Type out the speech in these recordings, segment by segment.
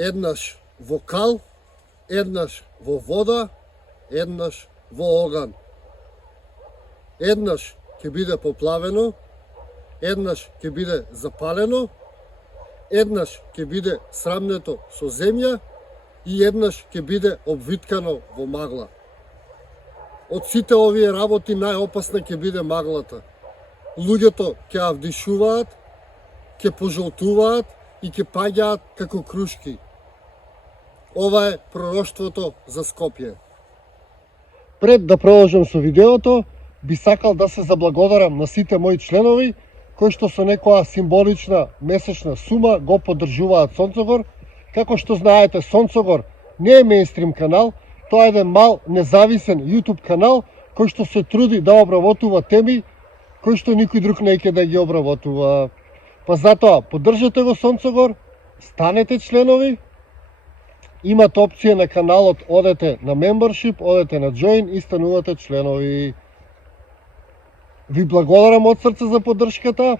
еднаш во кал, еднаш во вода, еднаш во оган. Еднаш ќе биде поплавено, еднаш ќе биде запалено, еднаш ќе биде срамнето со земја и еднаш ќе биде обвиткано во магла. Од сите овие работи најопасна ќе биде маглата. Луѓето ќе ја вдишуваат, ќе пожолтуваат и ќе паѓаат како крушки. Ова е пророштвото за Скопје. Пред да продолжам со видеото, би сакал да се заблагодарам на сите мои членови кои што со некоја символична месечна сума го поддржуваат Сонцогор. Како што знаете, Сонцогор не е мејнстрим канал, тоа е еден мал независен YouTube канал кој што се труди да обработува теми кои што никој друг не ќе да ги обработува. Па затоа, поддржете го Сонцогор, станете членови, имате опција на каналот, одете на membership, одете на join и станувате членови. Ви благодарам од срце за поддршката,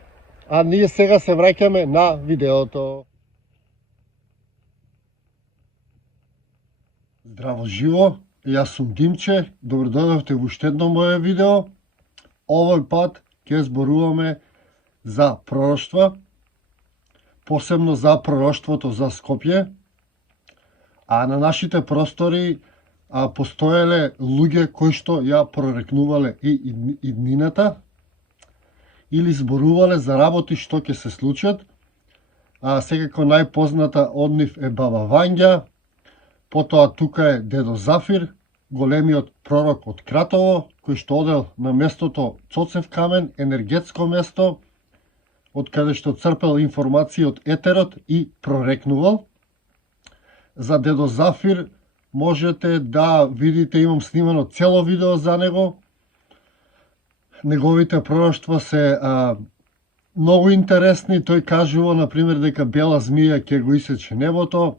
а ние сега се враќаме на видеото. Здраво живо, јас сум Димче, добродојдовте во уште едно моје видео. Овој пат ќе зборуваме за пророштва, посебно за пророштвото за Скопје, а на нашите простори постоеле луѓе кои што ја прорекнувале и иднината или зборувале за работи што ќе се случат. Секако најпозната од нив е Баба Вања, потоа тука е Дедо Зафир, големиот пророк од Кратово, кој што одел на местото Цоцев камен, енергетско место, од каде што црпел информации од етерот и прорекнувал. За Дедо Зафир можете да видите, имам снимано цело видео за него. Неговите пророштва се многу интересни. Тој кажува, например, дека бела змија ќе го исече небото,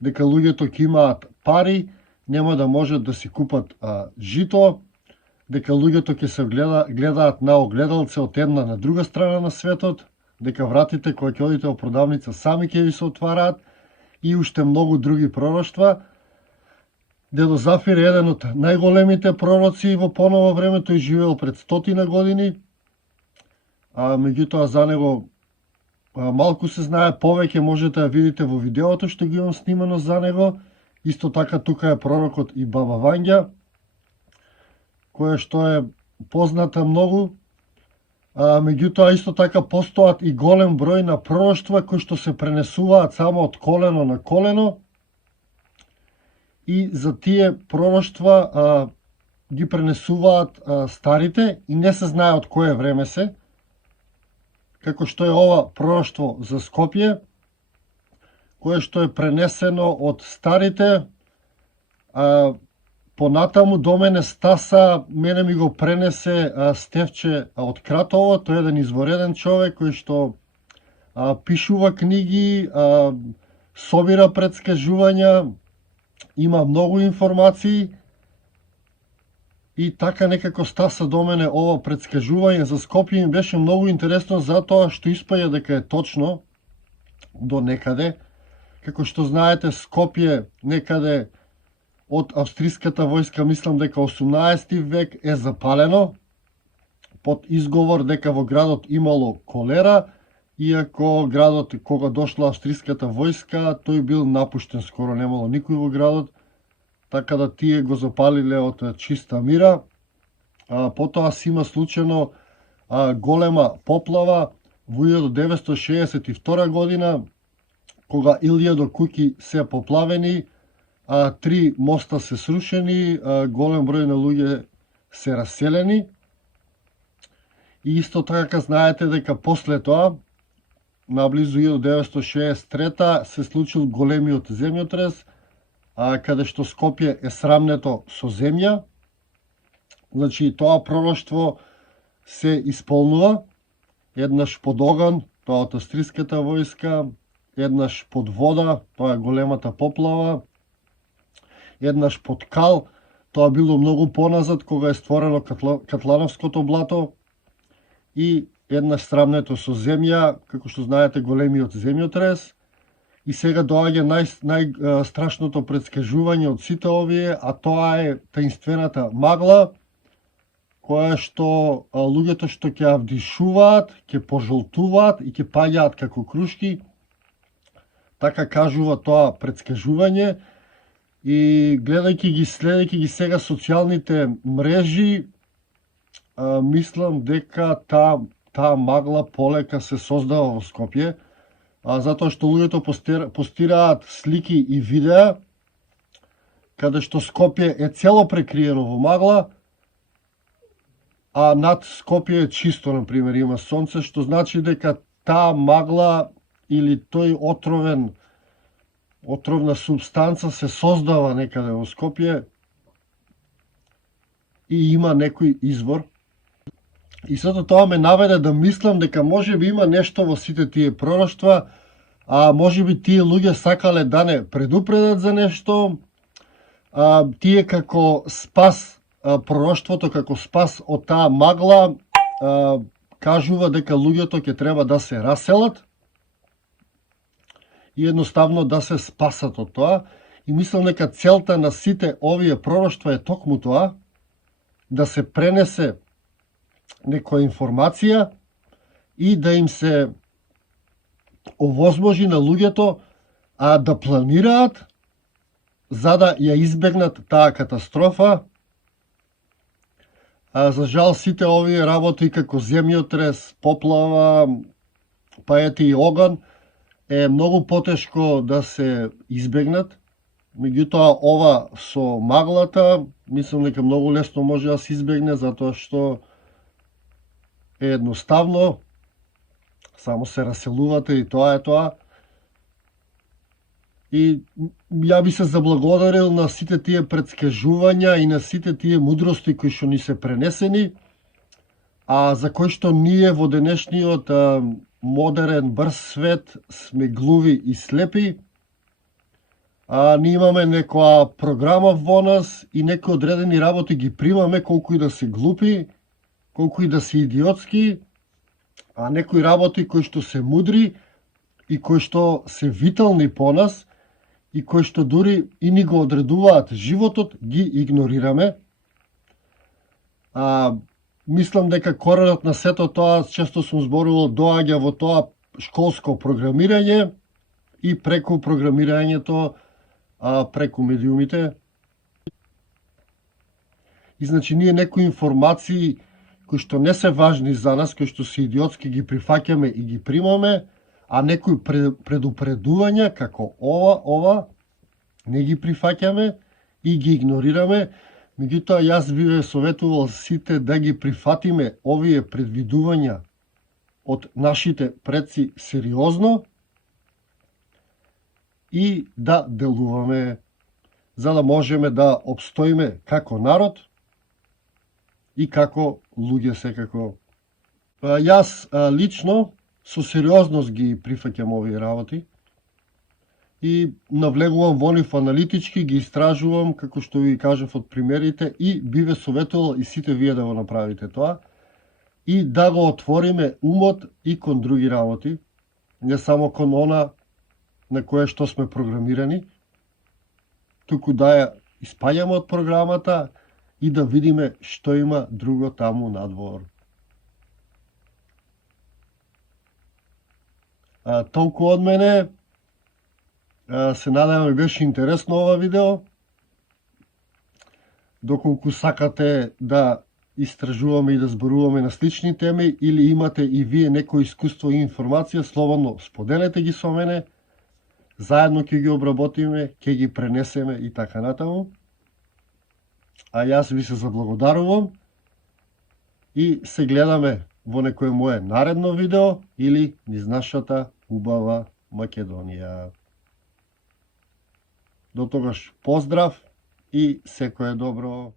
дека луѓето ќе имаат пари, нема да можат да си купат жито, дека луѓето ќе се гледаат на огледалце од една на друга страна на светот, дека вратите кога ќе одите во продавница сами ќе ви се отвараат и уште многу други пророштва. Дедо Зафир е еден од најголемите пророци во поново време, тој живеел пред 100 години, меѓутоа за него малку се знае, повеќе можете да видите во видеото што ги имам снимано за него. Исто така тука е пророкот и Баба Вања, која што е позната многу. Меѓутоа исто така постојат и голем број на пророштва кои што се пренесуваат само од колено на колено. И за тие пророштва ги пренесуваат старите и не се знае од кое време се. Како што е ова пророштво за Скопје, кое што е пренесено од старите, понатаму до мене стаса, мене ми го пренесе Стефче од Кратово, тој е еден извореден човек кој што пишува книги, собира претскажувања, има многу информации и така некако стаса до мене ова претскажување за Скопје. Им беше многу интересно затоа што испаѓа дека е точно до некаде. Како што знаете, Скопје некаде од австриската војска, мислам дека 18 век е запалено под изговор дека во градот имало колера, иако градот кога дошла австриската војска, тој бил напуштен, скоро немало никој во градот, така да тие го запалиле од чиста мира. Потоа си има случено голема поплава во 1962 година, кога 1000 куќи се поплавени, 3 моста се срушени, голем број на луѓе се раселени. И исто така знаете дека после тоа, наблизу 1963 се случил големиот земјотрес, каде што Скопје е срамнето со земја. Значи, тоа пророштво се исполнува, еднаш под оган, тоа од австриската војска, еднаш под вода, тоа е големата поплава, еднаш под кал, тоа било многу поназад кога е створено Катлановското блато, и еднаш срамнето со земја, како што знаете, големиот земјотрес, И сега доаѓа најстрашното предскажување од сите овие, а тоа е таинствената магла, која што луѓето што ќе ја вдишуваат, ќе пожолтуваат и ќе паѓаат како крушки. Така кажува тоа предскажување. И следејќи ги сега социјалните мрежи, мислам дека таа магла полека се создава во Скопје, затоа што луѓето постираат слики и видеа, каде што Скопје е цело прекриено во магла, а над Скопје е чисто, например, има сонце, што значи дека таа магла или тој отровна субстанца се создава некаде во Скопје и има некој извор. И сето тоа ме наведе да мислам дека може би има нешто во сите тие пророштва, а може би тие луѓе сакале да не предупредат за нешто, тие како спас, пророштвото како спас од таа магла, кажува дека луѓето ќе треба да се раселат и едноставно да се спасат од тоа. И мислам дека целта на сите овие пророштва е токму тоа, да се пренесе некоја информација и да им се овозможи на луѓето да планираат за да ја избегнат таа катастрофа. За жал сите овие работи како земјотрес, поплава, па ете и оган е многу потешко да се избегнат. Меѓутоа ова со маглата мислам дека многу лесно може да се избегне, затоа што е едноставно, само се раселувате и тоа е тоа. И ја би се заблагодарил на сите тие предскажувања и на сите тие мудрости кои што ни се пренесени, а за кои што ние во денешниот модерен брз свет сме глуви и слепи. Ние имаме некоја програма во нас и некои одредени работи ги примаме, колку и да се глупи, колку и да се идиотски, а некои работи кои што се мудри и кои што се витални по нас и кои што дури и ни го одредуваат животот, ги игнорираме. Мислам дека коренот на сето тоа, често сум зборувал, доаѓа во тоа школско програмирање и преку програмирањето, преку медиумите. И значи ние некои информации кои што не се важни за нас, кои што се идиотски, ги прифаќаме и ги примаме, а некои предупредувања како ова не ги прифаќаме и ги игнорираме. Меѓутоа јас би ве советувал сите да ги прифатиме овие предвидувања од нашите предци сериозно и да делуваме, за да можеме да обстоиме како народ и како луѓе секако. Јас лично со сериозност ги прифаќам овие работи и навлегувам во нив аналитички, ги истражувам, како што ви кажав од примерите, и би ве советувал и сите вие да го направите тоа и да го отвориме умот и кон други работи, не само кон она на кое што сме програмирани, туку да ја испаѓаме од програмата и да видиме што има друго таму надвор. Толку од мене. Се надевам ви беше интересно ова видео. Доколку сакате да истражуваме и да зборуваме на слични теми или имате и вие некој искуство и информација, слободно споделете ги со мене. Заедно ќе ги обработиме, ќе ги пренесеме и така натаму. А јас ви се заблагодарувам и се гледаме во некое мое наредно видео или низ нашата убава Македонија. До тогаш поздрав и секое добро!